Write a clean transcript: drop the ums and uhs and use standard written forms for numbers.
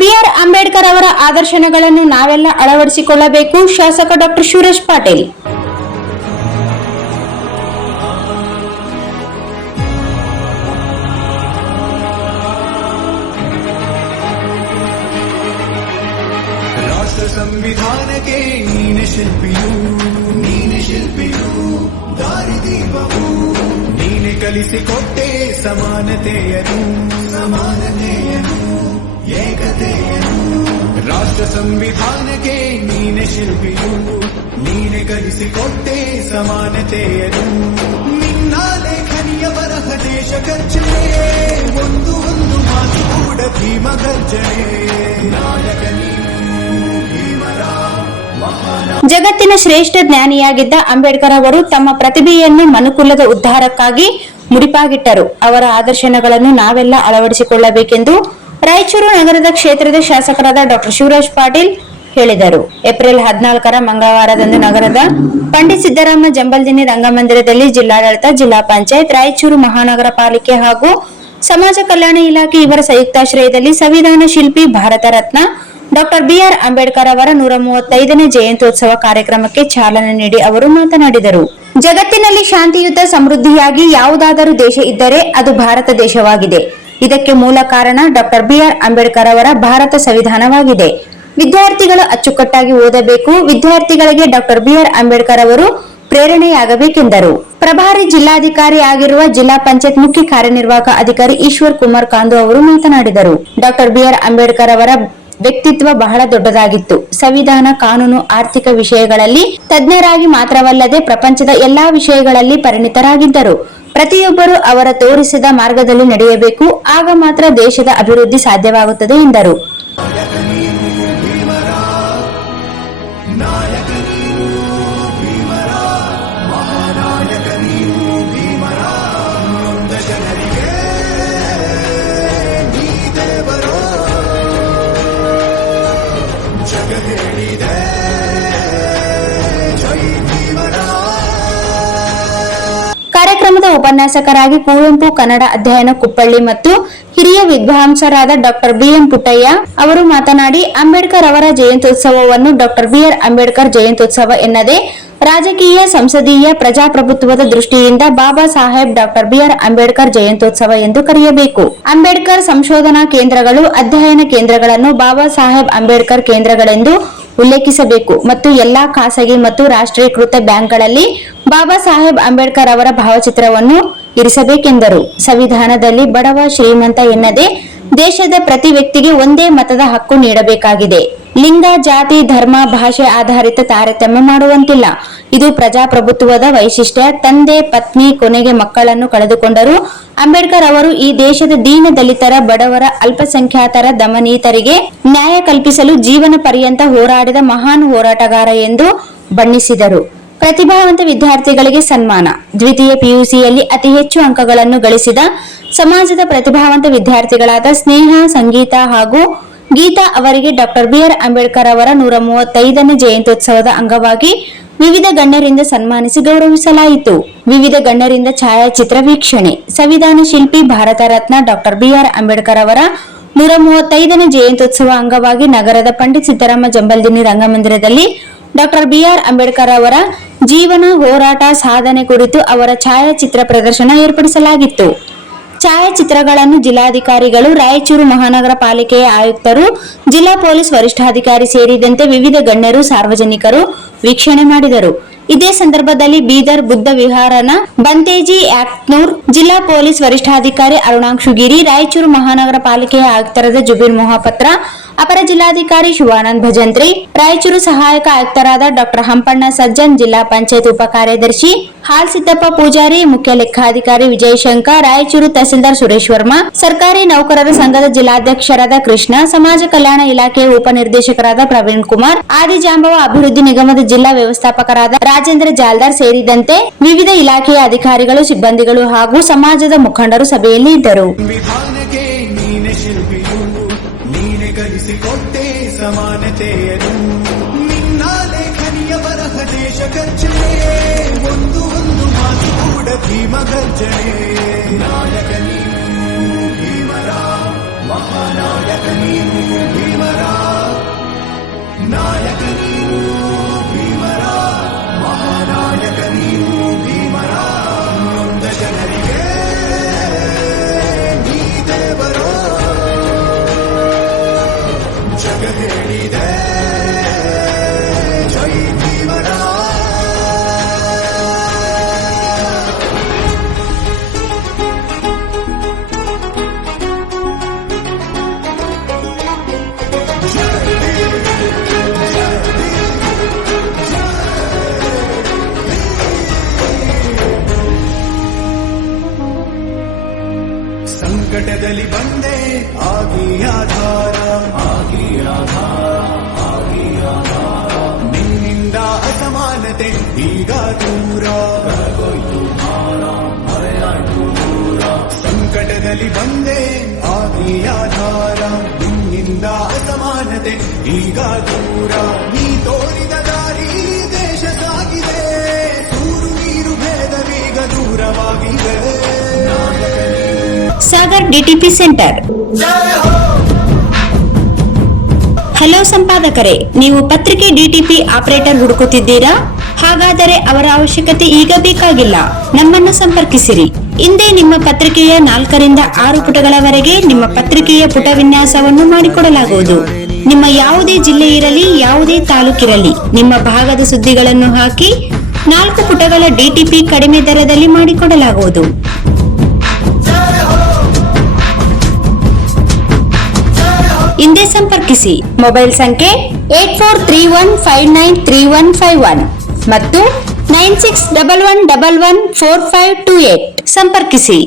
B R Ambedkar ಅವರ ಆದರ್ಶಗಳನ್ನು ನಾವೆಲ್ಲ ಅಳವಡಿಸಿಕೊಳ್ಳಬೇಕು. ಶಾಸಕ ಡಾಕ್ಟರ್ ಸುರೇಶ್ ಪಾಟೀಲ್. ರಾಷ್ಟ್ರ ಸಂವಿಧಾನಕ್ಕೆ ನೀನೆ ಶಿಲ್ಪಿಯು ದಾರಿದೀಪವು ನೀನೆ ಕಲಿಸಿಕೊಟ್ಟೆ ಸಮಾನತೆಯನ್ನು ಏಕತೆಯನ್ನು. ರಾಷ್ಟ್ರ ಸಂವಿಧಾನಕ್ಕೆ ನೀನೆ ಶಿಲ್ಪಿಯು ನೀನೆ ಕಲಿಸಿಕೊಟ್ಟೆ ಸಮಾನತೆಯನ್ನು. ನಿನ್ನ ಲೇಖನಿಯ ಬರಹ ದೇಶ ಗರ್ಜನೆ ಒಂದು ಮಾತು ಕೂಡ ಭೀಮ ಗರ್ಜನೆ. ನಾಯಕ ಜಗತ್ತಿನ ಶ್ರೇಷ್ಠ ಜ್ಞಾನಿಯಾಗಿದ್ದ ಅಂಬೇಡ್ಕರ್ ಅವರು ತಮ್ಮ ಪ್ರತಿಭೆಯನ್ನು ಮನುಕುಲದ ಉದ್ಧಾರಕ್ಕಾಗಿ ಮುಡಿಪಾಗಿಟ್ಟರು. ಅವರ ಆದರ್ಶಗಳನ್ನು ನಾವೆಲ್ಲ ಅಳವಡಿಸಿಕೊಳ್ಳಬೇಕೆಂದು ರಾಯಚೂರು ನಗರದ ಕ್ಷೇತ್ರದ ಶಾಸಕರಾದ ಡಾಕ್ಟರ್ ಸುರೇಶ್ ಪಾಟೀಲ್ ಹೇಳಿದರು. ಏಪ್ರಿಲ್ 14ರ ಮಂಗಳವಾರದಂದು ನಗರದ ಪಂಡಿತ್ ಸಿದ್ದರಾಮ ಜಂಬಲ್ದಿನ್ನಿ ರಂಗಮಂದಿರದಲ್ಲಿ ಜಿಲ್ಲಾಡಳಿತ, ಜಿಲ್ಲಾ ಪಂಚಾಯತ್, ರಾಯಚೂರು ಮಹಾನಗರ ಪಾಲಿಕೆ ಹಾಗೂ ಸಮಾಜ ಕಲ್ಯಾಣ ಇಲಾಖೆ ಇವರ ಸಂಯುಕ್ತಾಶ್ರಯದಲ್ಲಿ ಸಂವಿಧಾನ ಶಿಲ್ಪಿ, ಭಾರತ ರತ್ನ ಡಾಕ್ಟರ್ ಬಿಆರ್ ಅಂಬೇಡ್ಕರ್ ಅವರ 135ನೇ ಜಯಂತ್ಯೋತ್ಸವ ಕಾರ್ಯಕ್ರಮಕ್ಕೆ ಚಾಲನೆ ನೀಡಿ ಅವರು ಮಾತನಾಡಿದರು. ಜಗತ್ತಿನಲ್ಲಿ ಶಾಂತಿಯುತ, ಸಮೃದ್ಧಿಯಾಗಿ ಯಾವುದಾದರೂ ದೇಶ ಇದ್ದರೆ ಅದು ಭಾರತ ದೇಶವಾಗಿದೆ. ಇದಕ್ಕೆ ಮೂಲ ಕಾರಣ ಡಾಕ್ಟರ್ ಬಿಆರ್ ಅಂಬೇಡ್ಕರ್ ಅವರ ಭಾರತ ಸಂವಿಧಾನವಾಗಿದೆ. ವಿದ್ಯಾರ್ಥಿಗಳು ಅಚ್ಚುಕಟ್ಟಾಗಿ ಓದಬೇಕು. ವಿದ್ಯಾರ್ಥಿಗಳಿಗೆ ಡಾಕ್ಟರ್ ಬಿಆರ್ ಅಂಬೇಡ್ಕರ್ ಅವರು ಪ್ರೇರಣೆಯಾಗಬೇಕೆಂದರು. ಪ್ರಭಾರಿ ಜಿಲ್ಲಾಧಿಕಾರಿ ಆಗಿರುವ ಜಿಲ್ಲಾ ಪಂಚಾಯತ್ ಮುಖ್ಯ ಕಾರ್ಯನಿರ್ವಾಹಕ ಅಧಿಕಾರಿ ಈಶ್ವರ್ ಕುಮಾರ್ ಕಾಂದು ಅವರು ಮಾತನಾಡಿದರು. ಡಾಕ್ಟರ್ ಬಿಆರ್ ಅಂಬೇಡ್ಕರ್ ಅವರ ವ್ಯಕ್ತಿತ್ವ ಬಹಳ ದೊಡ್ಡದಾಗಿತ್ತು. ಸಂವಿಧಾನ, ಕಾನೂನು, ಆರ್ಥಿಕ ವಿಷಯಗಳಲ್ಲಿ ತಜ್ಞರಾಗಿ ಮಾತ್ರವಲ್ಲದೆ ಪ್ರಪಂಚದ ಎಲ್ಲಾ ವಿಷಯಗಳಲ್ಲಿ ಪರಿಣಿತರಾಗಿದ್ದರು. ಪ್ರತಿಯೊಬ್ಬರು ಅವರ ತೋರಿಸಿದ ಮಾರ್ಗದಲ್ಲಿ ನಡೆಯಬೇಕು. ಆಗ ಮಾತ್ರ ದೇಶದ ಅಭಿವೃದ್ಧಿ ಸಾಧ್ಯವಾಗುತ್ತದೆ ಎಂದರು. ಕಾರ್ಯಕ್ರಮದ ಉಪನ್ಯಾಸಕರಾಗಿ ಕುವೆಂಪು ಕನ್ನಡ ಅಧ್ಯಯನ ಕುಪ್ಪಳ್ಳಿ ಮತ್ತು ಹಿರಿಯ ವಿದ್ವಾಂಸರಾದ ಡಾಕ್ಟರ್ ಬಿಎಂ ಪುಟ್ಟಯ್ಯ ಅವರು ಮಾತನಾಡಿ, ಅಂಬೇಡ್ಕರ್ ಅವರ ಜಯಂತ್ಯೋತ್ಸವವನ್ನು ಡಾಕ್ಟರ್ ಬಿಆರ್ ಅಂಬೇಡ್ಕರ್ ಜಯಂತ್ಯೋತ್ಸವ ಎನ್ನದೇ ರಾಜಕೀಯ, ಸಂಸದೀಯ, ಪ್ರಜಾಪ್ರಭುತ್ವದ ದೃಷ್ಟಿಯಿಂದ ಬಾಬಾ ಸಾಹೇಬ್ ಡಾಕ್ಟರ್ ಬಿಆರ್ ಅಂಬೇಡ್ಕರ್ ಜಯಂತ್ಯೋತ್ಸವ ಎಂದು ಕರೆಯಬೇಕು. ಅಂಬೇಡ್ಕರ್ ಸಂಶೋಧನಾ ಕೇಂದ್ರಗಳು, ಅಧ್ಯಯನ ಕೇಂದ್ರಗಳನ್ನು ಬಾಬಾ ಸಾಹೇಬ್ ಅಂಬೇಡ್ಕರ್ ಕೇಂದ್ರಗಳೆಂದು ಉಲ್ಲೇಖಿಸಬೇಕು ಮತ್ತು ಎಲ್ಲಾ ಖಾಸಗಿ ಮತ್ತು ರಾಷ್ಟ್ರೀಕೃತ ಬ್ಯಾಂಕ್ಗಳಲ್ಲಿ ಬಾಬಾ ಸಾಹೇಬ್ ಅಂಬೇಡ್ಕರ್ ಅವರ ಭಾವಚಿತ್ರವನ್ನು ಇರಿಸಬೇಕೆಂದರು. ಸಂವಿಧಾನದಲ್ಲಿ ಬಡವ, ಶ್ರೀಮಂತ ಎನ್ನದೇ ದೇಶದ ಪ್ರತಿ ವ್ಯಕ್ತಿಗೆ ಒಂದೇ ಮತದ ಹಕ್ಕು ನೀಡಬೇಕಾಗಿದೆ. ಲಿಂಗ, ಜಾತಿ, ಧರ್ಮ, ಭಾಷೆ ಆಧಾರಿತ ತಾರತಮ್ಯ ಮಾಡುವಂತಿಲ್ಲ. ಇದು ಪ್ರಜಾಪ್ರಭುತ್ವದ ವೈಶಿಷ್ಟ್ಯ. ತಂದೆ, ಪತ್ನಿ, ಕೊನೆಗೆ ಮಕ್ಕಳನ್ನು ಕಳೆದುಕೊಂಡರೂ ಅಂಬೇಡ್ಕರ್ ಅವರು ಈ ದೇಶದ ದೀನ ದಲಿತರ, ಬಡವರ, ಅಲ್ಪಸಂಖ್ಯಾತರ, ದಮನೀತರಿಗೆ ನ್ಯಾಯ ಕಲ್ಪಿಸಲು ಜೀವನ ಪರ್ಯಂತ ಹೋರಾಡಿದ ಮಹಾನ್ ಹೋರಾಟಗಾರ ಎಂದು ಬಣ್ಣಿಸಿದರು. ಪ್ರತಿಭಾವಂತ ವಿದ್ಯಾರ್ಥಿಗಳಿಗೆ ಸನ್ಮಾನ. ದ್ವಿತೀಯ ಪಿಯುಸಿಯಲ್ಲಿ ಅತಿ ಹೆಚ್ಚು ಅಂಕಗಳನ್ನು ಗಳಿಸಿದ ಸಮಾಜದ ಪ್ರತಿಭಾವಂತ ವಿದ್ಯಾರ್ಥಿಗಳಾದ ಸ್ನೇಹ, ಸಂಗೀತ ಹಾಗೂ ಗೀತಾ ಅವರಿಗೆ ಡಾಕ್ಟರ್ ಬಿಆರ್ ಅಂಬೇಡ್ಕರ್ ಅವರ 135ನೇ ಜಯಂತ್ಯೋತ್ಸವದ ಅಂಗವಾಗಿ ವಿವಿಧ ಗಣ್ಯರಿಂದ ಸನ್ಮಾನಿಸಿ ಗೌರವಿಸಲಾಯಿತು. ವಿವಿಧ ಗಣ್ಯರಿಂದ ಛಾಯಾಚಿತ್ರ ವೀಕ್ಷಣೆ. ಸಂವಿಧಾನ ಶಿಲ್ಪಿ, ಭಾರತ ರತ್ನ ಡಾಕ್ಟರ್ ಬಿಆರ್ ಅಂಬೇಡ್ಕರ್ ಅವರ 135ನೇ ಜಯಂತ್ಯೋತ್ಸವ ಅಂಗವಾಗಿ ನಗರದ ಪಂಡಿತ್ ಸಿದ್ದರಾಮ ಜಂಬಲ್ದಿನ್ನಿ ರಂಗಮಂದಿರದಲ್ಲಿ ಡಾಕ್ಟರ್ ಬಿಆರ್ ಅಂಬೇಡ್ಕರ್ ಅವರ ಜೀವನ, ಹೋರಾಟ, ಸಾಧನೆ ಕುರಿತು ಅವರ ಛಾಯಾಚಿತ್ರ ಪ್ರದರ್ಶನ ಏರ್ಪಡಿಸಲಾಗಿತ್ತು. ಛಾಯಾಚಿತ್ರಗಳನ್ನು ಜಿಲ್ಲಾಧಿಕಾರಿಗಳು, ರಾಯಚೂರು ಮಹಾನಗರ ಪಾಲಿಕೆಯ ಆಯುಕ್ತರು, ಜಿಲ್ಲಾ ಪೊಲೀಸ್ ವರಿಷ್ಠಾಧಿಕಾರಿ ಸೇರಿದಂತೆ ವಿವಿಧ ಗಣ್ಯರು, ಸಾರ್ವಜನಿಕರು ವೀಕ್ಷಣೆ ಮಾಡಿದರು. ಇದೇ ಸಂದರ್ಭದಲ್ಲಿ ಬೀದರ್ ಬುದ್ಧ ವಿಹಾರನ ಬಂತೇಜಿ ಯಾಕ್ನೂರ್, ಜಿಲ್ಲಾ ಪೊಲೀಸ್ ವರಿಷ್ಠಾಧಿಕಾರಿ ಅರುಣಾಕ್ಷುಗಿರಿ, ರಾಯಚೂರು ಮಹಾನಗರ ಪಾಲಿಕೆಯ ಆಯುಕ್ತರಾದ ಜುಬೀರ್ ಮೊಹಾಪತ್ರ, ಅಪರ ಜಿಲ್ಲಾಧಿಕಾರಿ ಶಿವಾನಂದ್ ಭಜಂತ್ರಿ, ರಾಯಚೂರು ಸಹಾಯಕ ಆಯುಕ್ತರಾದ ಡಾಕ್ಟರ್ ಹಂಪಣ್ಣ ಸಜ್ಜನ್, ಜಿಲ್ಲಾ ಪಂಚಾಯತ್ ಉಪ ಕಾರ್ಯದರ್ಶಿ ಹಾಲ್ ಸಿದ್ದಪ್ಪ ಪೂಜಾರಿ, ಮುಖ್ಯ ಲೆಕ್ಕಾಧಿಕಾರಿ ವಿಜಯಶಂಕರ್, ರಾಯಚೂರು ತಹಸೀಲ್ದಾರ್ ಸುರೇಶ್ ವರ್ಮಾ, ಸರ್ಕಾರಿ ನೌಕರರ ಸಂಘದ ಜಿಲ್ಲಾಧ್ಯಕ್ಷರಾದ ಕೃಷ್ಣ, ಸಮಾಜ ಕಲ್ಯಾಣ ಇಲಾಖೆಯ ಉಪನಿರ್ದೇಶಕರಾದ ಪ್ರವೀಣ್ ಕುಮಾರ್, ಆದಿಜಾಂಬವ ಅಭಿವೃದ್ಧಿ ನಿಗಮದ ಜಿಲ್ಲಾ ವ್ಯವಸ್ಥಾಪಕರಾದ ರಾಜೇಂದ್ರ ಜಾಲ್ದಾರ್ ಸೇರಿದಂತೆ ವಿವಿಧ ಇಲಾಖೆಯ ಅಧಿಕಾರಿಗಳು, ಸಿಬ್ಬಂದಿಗಳು ಹಾಗೂ ಸಮಾಜದ ಮುಖಂಡರು ಸಭೆಯಲ್ಲಿ ಇದ್ದರು. ಕಲಿಸಿಕೊಟ್ಟೆ ಸಮಾನತೆಯನ್ನು ನಿನ್ನ ಲೇಖನಿಯ ಬರಹ ದೇಶ ಗರ್ಜನೆ ಒಂದು ಮಾತು ಕೂಡ ಭೀಮ ಗರ್ಜನೆ. ನಾಯಕ ನೀನು ಭೀಮರ, ಮಹಾನಾಯಕ ನೀನು ಭೀಮ ಮಹಾನಾಯಕ ನೀನು ಭೀಮರ, ಮಹಾನಾಯಕ ನೀನು ಭೀಮರ, ನೊಂದ ಜನರಿಗೆ ನೀ ದೇವರೋ ಜಗ ಹೇಳಿದೆ ಜೈ ಭೀಮರ. ಸಂಕಟದಲ್ಲಿ ಬಂದೆ ಆಗಿ ಆಧಾರ, ಆಗಿ ಆಧಾರ, ಆಗಿ ಆಧಾರ, ನಿನ್ನಿಂದ ಅಸಮಾನತೆ ಈಗ ದೂರ ಕರಗೋಯ್ತು ಭಾರ, ಮರೆಯಾಯ್ತು ದೂರ. ಸಂಕಟದಲ್ಲಿ ಬಂದೆ ಆಗಿ ಆಧಾರ, ನಿನ್ನಿಂದ ಅಸಮಾನತೆ ಈಗ ದೂರ. ನೀ ತೋರಿದ ದಾರಿ ದೇಶ ಸಾಗಿದೆ, ಸೂರು ನೀರು ಭೇದವೀಗ ದೂರವಾಗಿದೆ. Sagar DTP centre. ಹಲೋ ಸಂಪಾದಕರೇ, ನೀವು ಪತ್ರಿಕೆ ಡಿಟಿಪಿ ಆಪರೇಟರ್ ಹುಡುಕುತ್ತಿದ್ದೀರಾ? ಹಾಗಾದರೆ ಅವರ ಅವಶ್ಯಕತೆ ಈಗ ಬೇಕಾಗಿಲ್ಲ. ನಮ್ಮನ್ನು ಸಂಪರ್ಕಿಸಿರಿ. ಇಂದೇ ನಿಮ್ಮ ಪತ್ರಿಕೆಯ 4 ರಿಂದ 6 ಪುಟಗಳವರೆಗೆ ನಿಮ್ಮ ಪತ್ರಿಕೆಯ ಪುಟ ವಿನ್ಯಾಸವನ್ನು ಮಾಡಿಕೊಡಲಾಗುವುದು. ನಿಮ್ಮ ಯಾವುದೇ ಜಿಲ್ಲೆ ಇರಲಿ, ಯಾವುದೇ ತಾಲೂಕಿರಲಿ, ನಿಮ್ಮ ಭಾಗದ ಸುದ್ದಿಗಳನ್ನು ಹಾಕಿ 4 ಪುಟಗಳ ಡಿಟಿಪಿ ಕಡಿಮೆ ದರದಲ್ಲಿ ಮಾಡಿಕೊಡಲಾಗುವುದು. ಹಿಂದೆ ಸಂಪರ್ಕಿಸಿ. ಮೊಬೈಲ್ ಸಂಖ್ಯೆ 8431593151 ಮತ್ತು 9611114528 ಸಂಪರ್ಕಿಸಿ.